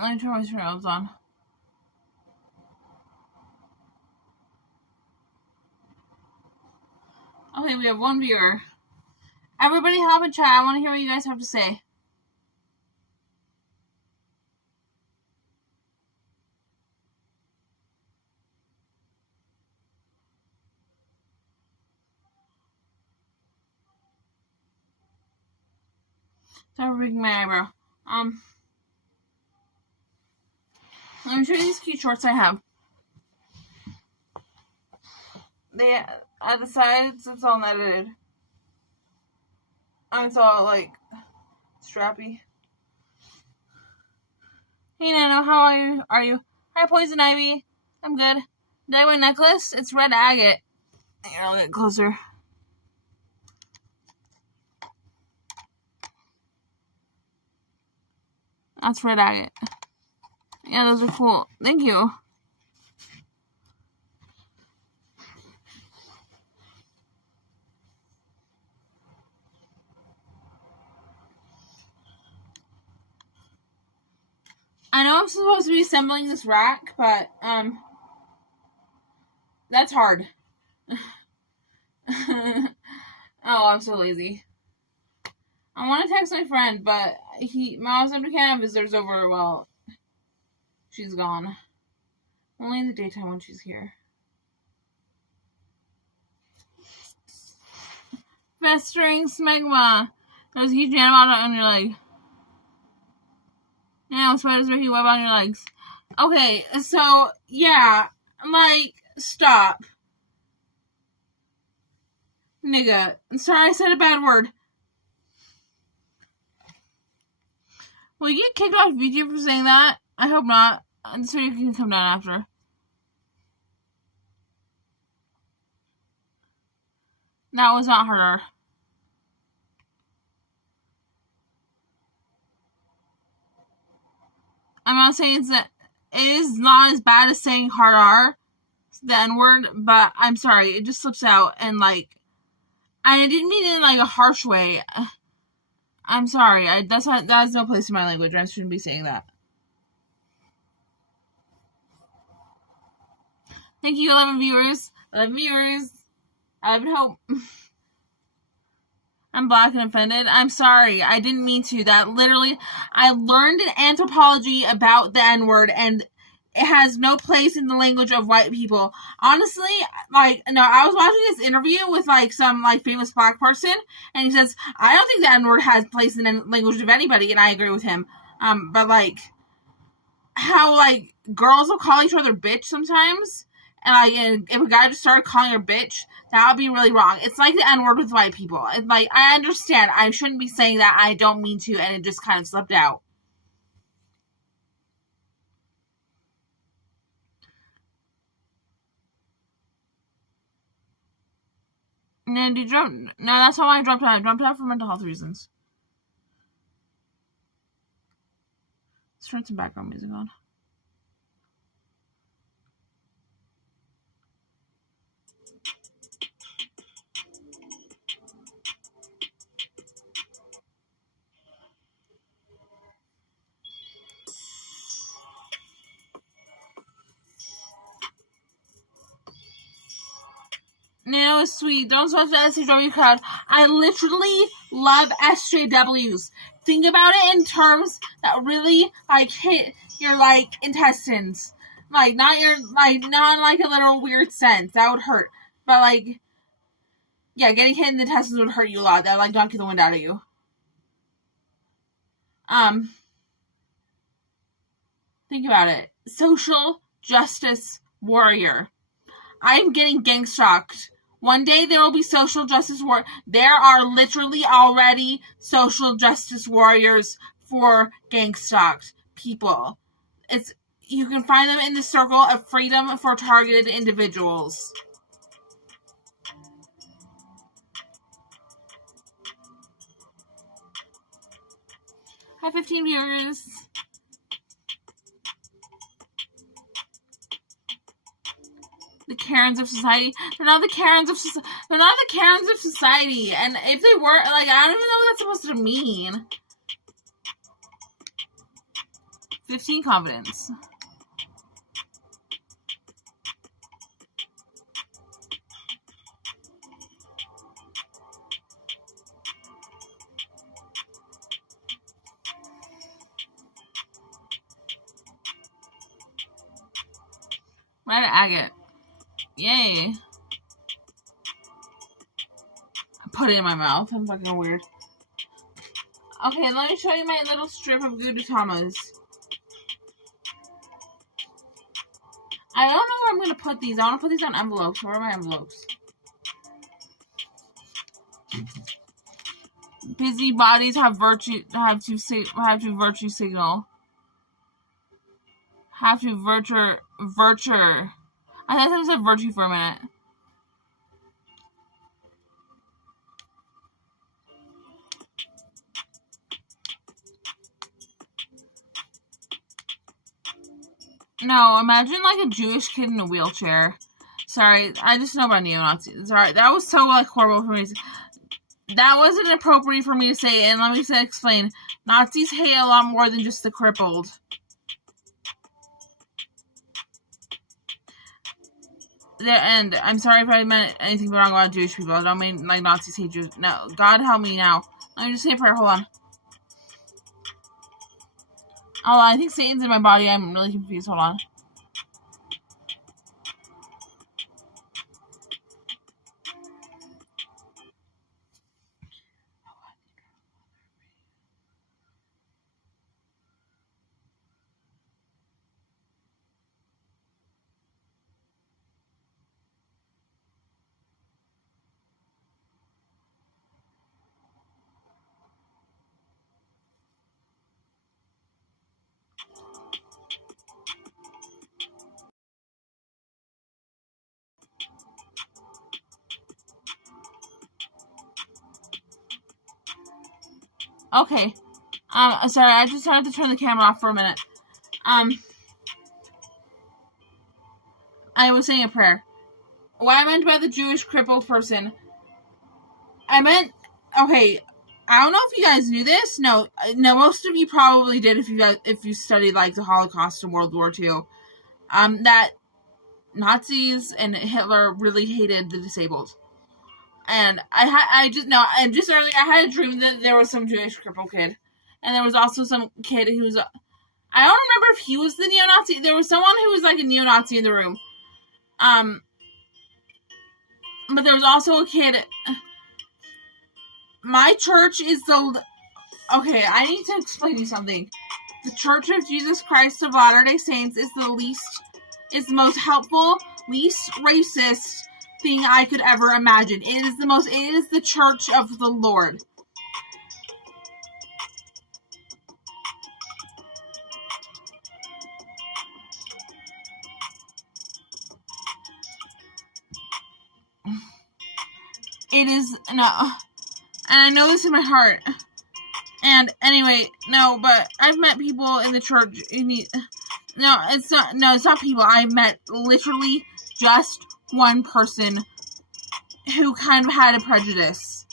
Let me turn my surrounds on. Okay, we have one viewer. Everybody hop in chat. I want to hear what you guys have to say. Sorry for breaking my eyebrow. Let me show you these cute shorts I have. They, at the sides, it's all netted. It's all, like, strappy. Hey, Nano, how are you? Hi, Poison Ivy. I'm good. Diamond necklace? It's red agate. Here, I'll get closer. That's red agate. Yeah, those are cool. Thank you. I know I'm supposed to be assembling this rack, but, that's hard. Oh, I'm so lazy. I want to text my friend, but my husband can't have visitors over while she's gone. Only in the daytime when she's here. Festering smegma. There's a huge antibiotic on your leg. Yeah, spiders making web on your legs. Okay, so, yeah, like, stop. Nigga. Sorry I said a bad word. Will you get kicked off YouTube for saying that? I hope not. So you can come down after. That was not harder. I'm not saying it is not as bad as saying hard R, the N-word, but I'm sorry, it just slips out, and, like, I didn't mean it in, like, a harsh way. I'm sorry, that has no place in my language, I shouldn't be saying that. Thank you, 11 viewers. 11 viewers. 11 hope. I'm black and offended. I'm sorry. I didn't mean to. That literally, I learned in anthropology about the N-word, and it has no place in the language of white people. Honestly, like, no, I was watching this interview with, like, some, like, famous black person, and he says, I don't think the N-word has place in the language of anybody, and I agree with him. But, like, how, like, girls will call each other bitch sometimes, and, like, if a guy just started calling her bitch, that would be really wrong. It's like the N-word with white people. And, like, I understand. I shouldn't be saying that. I don't mean to, and it just kind of slipped out. And then did you drop? No, that's how I dropped out. I dropped out for mental health reasons. Let's turn some background music on. Nano is sweet. Don't switch the SJW crowd. I literally love SJWs. Think about it in terms that really, like, hit your, like, intestines. Like, not in, like, a little weird sense. That would hurt. But, like, yeah, getting hit in the intestines would hurt you a lot. That would, like, knock the wind out of you. Think about it. Social justice warrior. I'm getting gang stalked. One day there will be social justice war. There are literally already social justice warriors for gang stalked people. You can find them in the circle of freedom for targeted individuals. Hi, 15 viewers. The Karens of society. They're not the Karens of society. They're not the Karens of society. And if they were, like, I don't even know what that's supposed to mean. 15 confidence. Red agate. Yay. I put it in my mouth. I'm fucking weird. Okay, let me show you my little strip of Gudatamas. I don't know where I'm going to put these. I want to put these on envelopes. Where are my envelopes? Busy bodies have to virtue signal. Have to virtue. I thought it said virtue for a minute. No, imagine like a Jewish kid in a wheelchair. Sorry, I just know about neo-Nazis. Sorry, that was so like horrible for me. That wasn't appropriate for me to say, and let me explain. Nazis hate a lot more than just the crippled. And I'm sorry if I meant anything wrong about Jewish people. I don't mean like Nazis hate Jews. No, God help me now. Let me just say a prayer. Hold on. Oh, I think Satan's in my body. I'm really confused. Hold on. Okay. Sorry, I just had to turn the camera off for a minute. I was saying a prayer. What I meant by the Jewish crippled person, I meant, okay, I don't know if you guys knew this. No, most of you probably did if you studied like the Holocaust and World War II. That Nazis and Hitler really hated the disabled. And just earlier I had a dream that there was some Jewish crippled kid. And there was also some kid who was, I don't remember if he was the neo-Nazi. There was someone who was like a neo-Nazi in the room. But there was also a kid. My church is okay, I need to explain to you something. The Church of Jesus Christ of Latter-day Saints is the most helpful, least racist thing I could ever imagine. It is the Church of the Lord. It is, no, and I know this in my heart. And anyway, no, but I've met people in the church. It's not people. I've met literally just one person who kind of had a prejudice.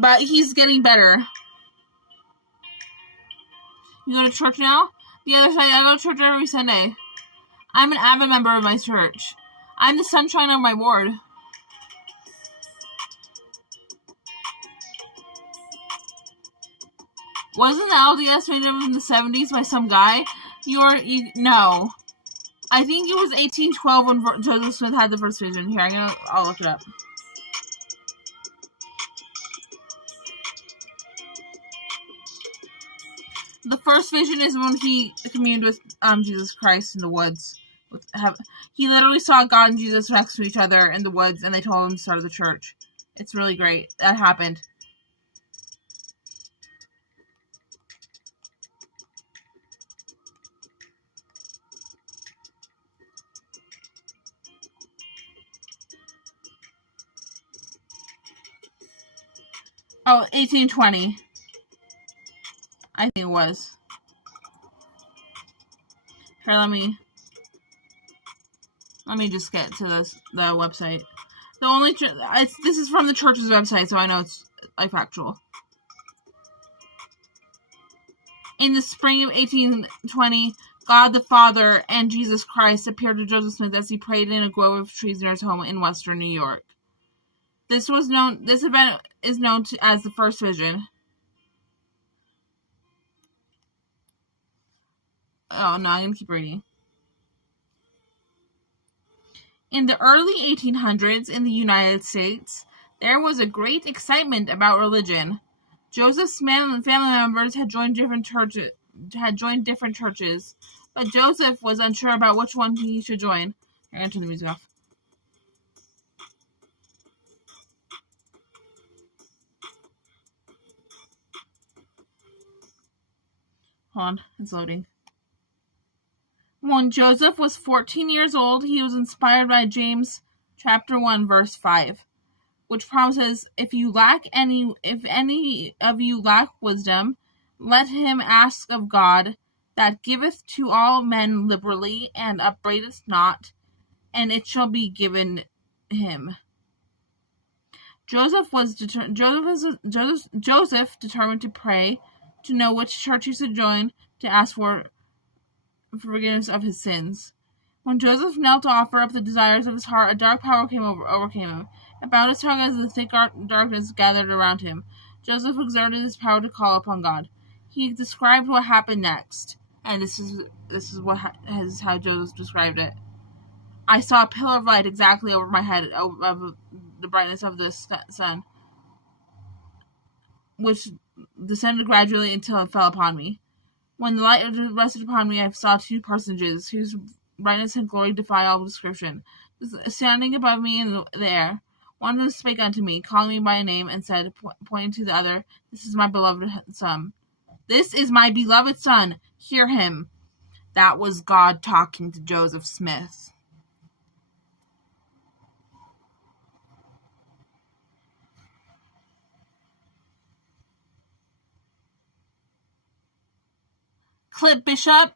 But he's getting better. You go to church now? The other side, I go to church every Sunday. I'm an avid member of my church. I'm the sunshine of my ward. Wasn't the LDS made up in the 70s by some guy? No. I think it was 1812 when Joseph Smith had the first vision. Here, I'll look it up. The first vision is when he communed with Jesus Christ in the woods. He literally saw God and Jesus next to each other in the woods, and they told him to start the church. It's really great. That happened. Oh, 1820. I think it was. Here, let me just get to the website. This is from the church's website, so I know it's like factual. In the spring of 1820, God the Father and Jesus Christ appeared to Joseph Smith as he prayed in a grove of trees near his home in western New York. This event is known as the first vision. Oh no, I'm gonna keep reading. In the early 1800s in the United States, there was a great excitement about religion. Joseph Smith and family members had joined different churches, but Joseph was unsure about which one he should join. I'm gonna turn the music off. Hold on, it's loading. When Joseph was 14 years old, he was inspired by James chapter 1 verse 5, which promises, if any of you lack wisdom, let him ask of God, that giveth to all men liberally and upbraideth not, and it shall be given him. Joseph determined to pray, to know which church he should join, to ask for forgiveness of his sins. When Joseph knelt to offer up the desires of his heart, a dark power overcame him. It bound his tongue as the thick darkness gathered around him. Joseph exerted his power to call upon God. He described what happened next, and this is how Joseph described it. I saw a pillar of light exactly over my head, of the brightness of the sun, which descended gradually until it fell upon me. When the light rested upon me, I saw two personages, whose brightness and glory defy all description, standing above me in the air. One of them spake unto me, calling me by name, and said, pointing to the other, This is my beloved Son. This is my beloved Son. Hear him. That was God talking to Joseph Smith. Clip Bishop.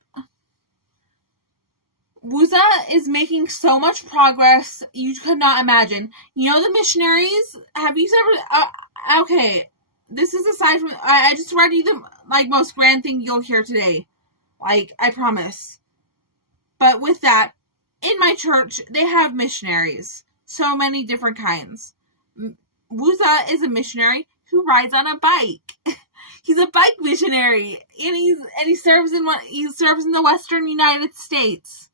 Wusa is making so much progress you could not imagine. You know the Missionaries? Have you ever... okay, this is aside from... I just read you the most grand thing you'll hear today. I promise. But with that, in my church, they have missionaries. So many different kinds. Wusa is a missionary who rides on a bike. He's a bike missionary, and he serves in the Western United States.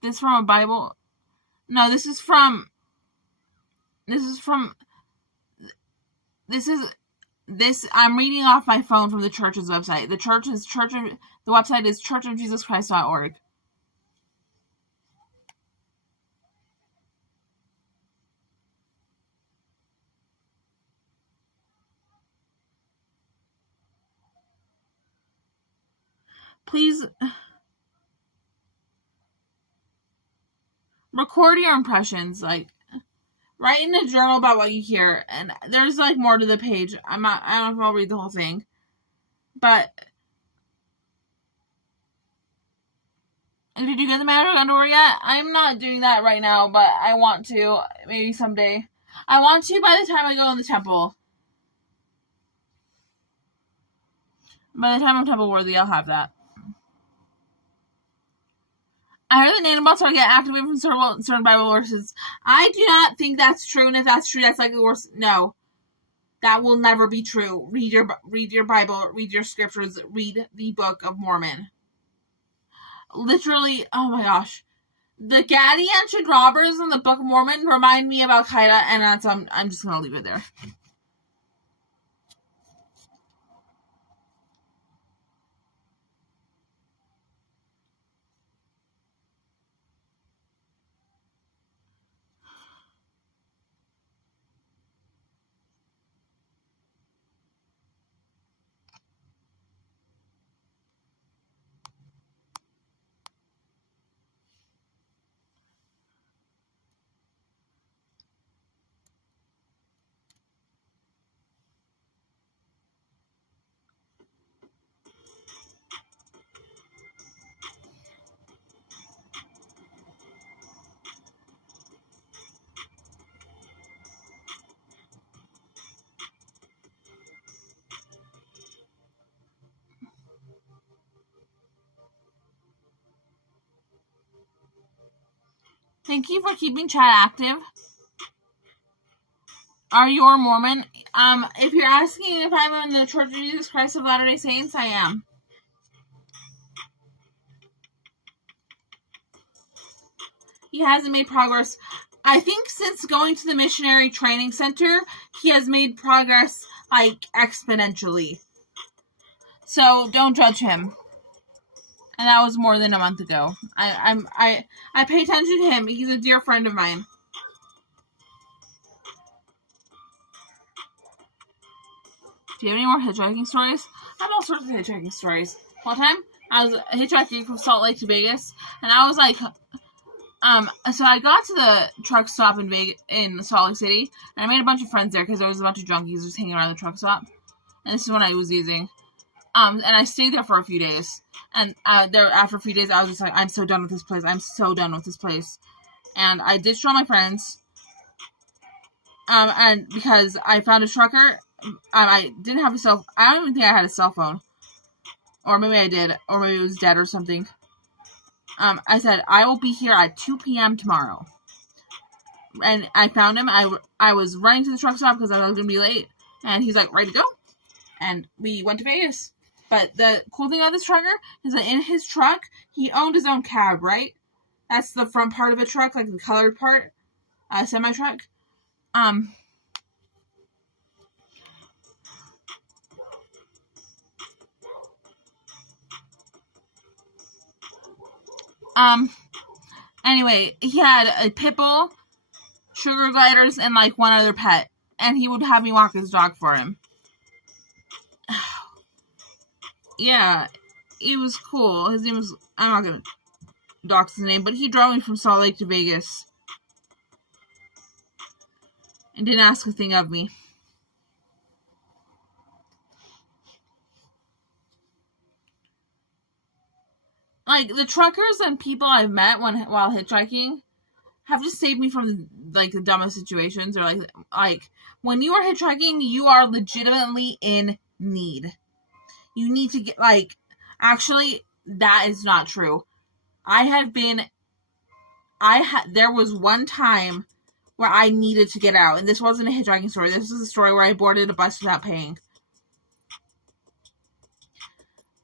This from a Bible? No, this is I'm reading off my phone from the church's website. The website is churchofjesuschrist.org. Please record your impressions. Write in a journal about what you hear. And there's more to the page. I don't know if I'll read the whole thing. But did you get the magic underwear yet? I'm not doing that right now, but I want to. Maybe someday. I want to by the time I go in the temple. By the time I'm temple worthy, I'll have that. I heard that nanobots are getting activated from certain Bible verses. I do not think that's true, and if that's true, that's the worst. No. That will never be true. Read your Bible, read your scriptures, read the Book of Mormon. Literally, oh my gosh. The Gadianton robbers in the Book of Mormon remind me of Al-Qaeda, and I'm just going to leave it there. Thank you for keeping chat active. Are you a Mormon? If you're asking if I'm in the Church of Jesus Christ of Latter-day Saints, I am. He hasn't made progress. I think since going to the missionary training center, he has made progress, like, exponentially. So, don't judge him. And that was more than a month ago. I pay attention to him. He's a dear friend of mine. Do you have any more hitchhiking stories? I have all sorts of hitchhiking stories. One time, I was hitchhiking from Salt Lake to Vegas, and I was like, so I got to the truck stop in Salt Lake City, and I made a bunch of friends there because there was a bunch of junkies just hanging around the truck stop. And this is what I was using. And I stayed there for a few days. And there, after a few days, I was just like, I'm so done with this place. I'm so done with this place. And I ditched all my friends. And because I found a trucker, I didn't have I don't even think I had a cell phone. Or maybe I did. Or maybe it was dead or something. I said, I will be here at 2 p.m. tomorrow. And I found him. I was running to the truck stop because I was going to be late. And he's like, ready to go. And we went to Vegas. But the cool thing about this trucker is that in his truck, he owned his own cab, right? That's the front part of a truck, like the colored part. Semi-truck. Anyway, he had a pit bull, sugar gliders, and like one other pet. And he would have me walk his dog for him. Yeah, he was cool. His name was, I'm not gonna dox his name, but he drove me from Salt Lake to Vegas. And didn't ask a thing of me. Like, the truckers and people I've met while hitchhiking have just saved me from, like, the dumbest situations. Or, like when you are hitchhiking, you are legitimately in need. You need to get, like, actually, that is not true. There was one time where I needed to get out, and this wasn't a hitchhiking story. This is a story where I boarded a bus without paying.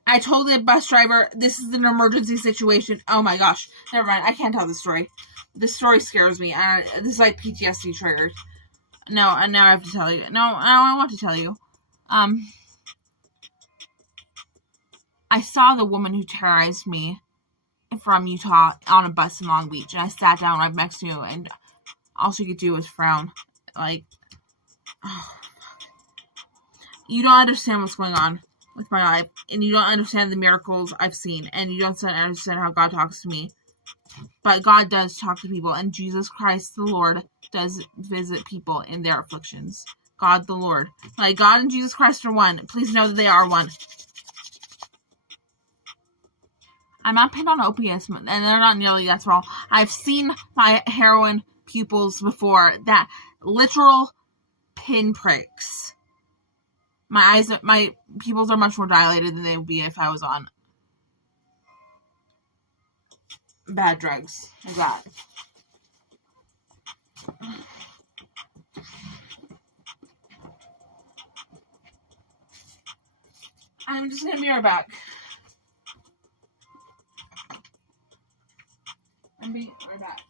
I told the bus driver, this is an emergency situation. Oh my gosh. Never mind. I can't tell this story. This story scares me. This is like PTSD triggered. No, and now I have to tell you. No, I want to tell you. I saw the woman who terrorized me from Utah on a bus in Long Beach, and I sat down right next to you, and all she could do was frown. Like, oh, you don't understand what's going on with my life, and you don't understand the miracles I've seen, and you don't understand how God talks to me. But God does talk to people, and Jesus Christ, the Lord, does visit people in their afflictions. God, the Lord. Like, God and Jesus Christ are one. Please know that they are one. I'm not pinned on opiates, and they're not nearly that small. I've seen my heroin pupils before. That literal pinpricks. My pupils are much more dilated than they would be if I was on bad drugs like that. I'm just gonna be right back. I'm being right back.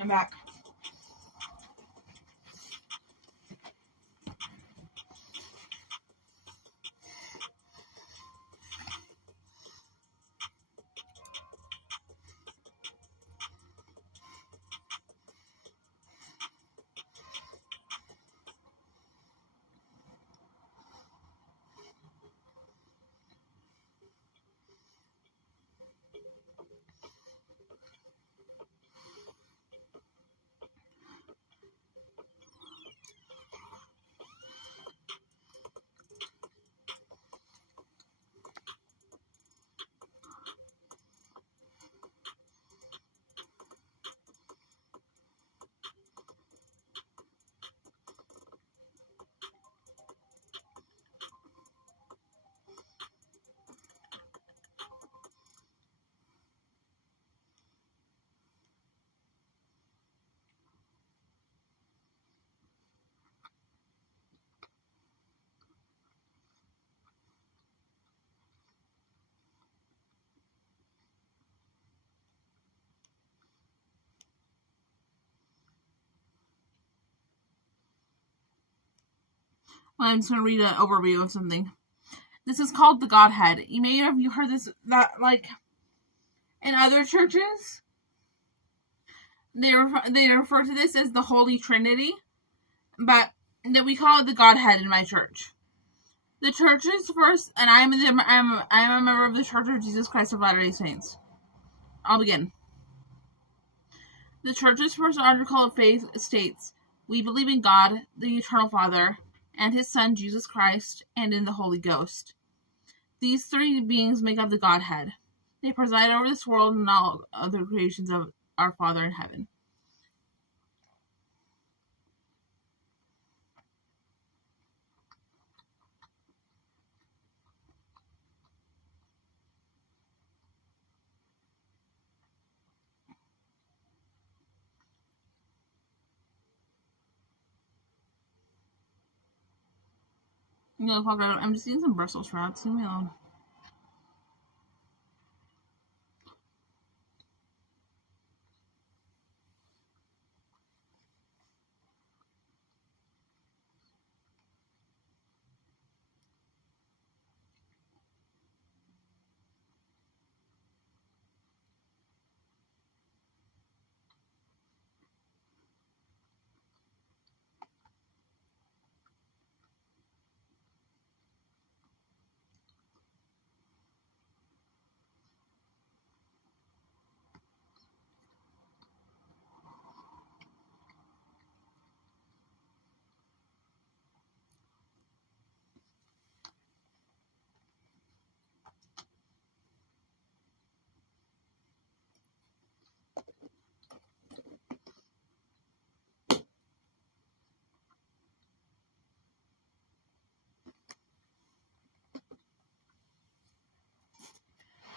I'm back. Well, I'm just going to read an overview of something. This is called the Godhead. You may have heard this, that, like, in other churches, they refer to this as the Holy Trinity, but that we call it the Godhead in my church. The church's first, and I'm a member of the Church of Jesus Christ of Latter-day Saints. I'll begin. The church's first article of faith states, "We believe in God, the Eternal Father, and His Son, Jesus Christ, and in the Holy Ghost. These three beings make up the Godhead. They preside over this world and all other creations of our Father in heaven." I'm just eating some Brussels sprouts. Leave me alone.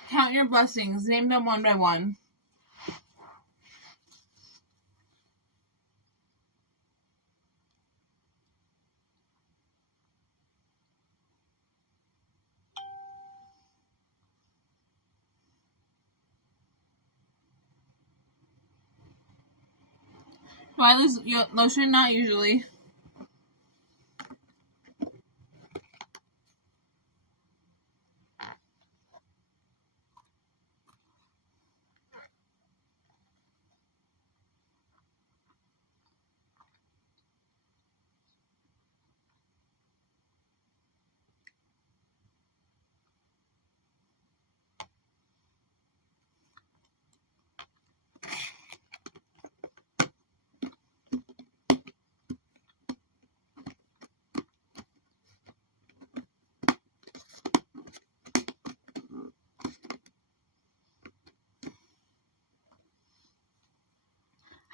Count your blessings. Name them one by one. Do I lose lotion? Not usually.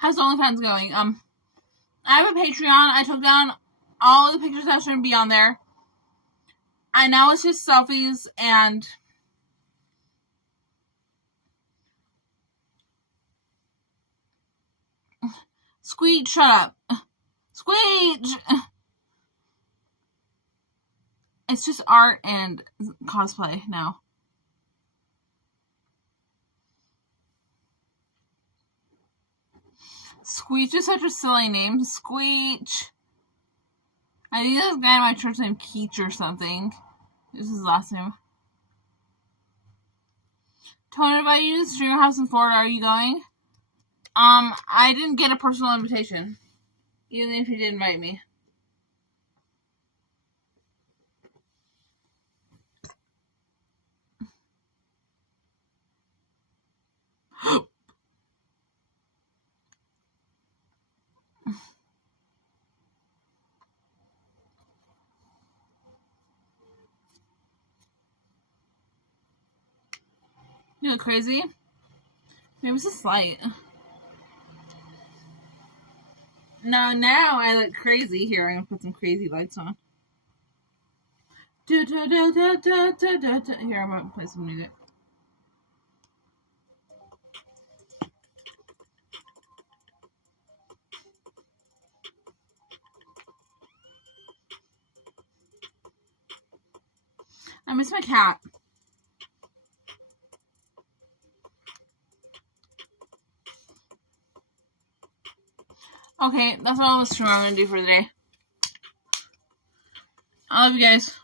How's OnlyFans going? I have a Patreon. I took down all of the pictures that shouldn't be on there. I know it's just selfies and Squeech, shut up. Squeech! It's just art and cosplay now. Squeech is such a silly name. Squeech. I think this guy in my church named Keech or something. This is his last name. Tony invited you to the streamer house in Florida. Are you going? I didn't get a personal invitation. Even if he did invite me. You look crazy? Maybe it's just light. No, now I look crazy. Here, I'm gonna put some crazy lights on. Here, I'm gonna play some music. I miss my cat. Okay, that's all the stream I'm gonna do for the day. I love you guys.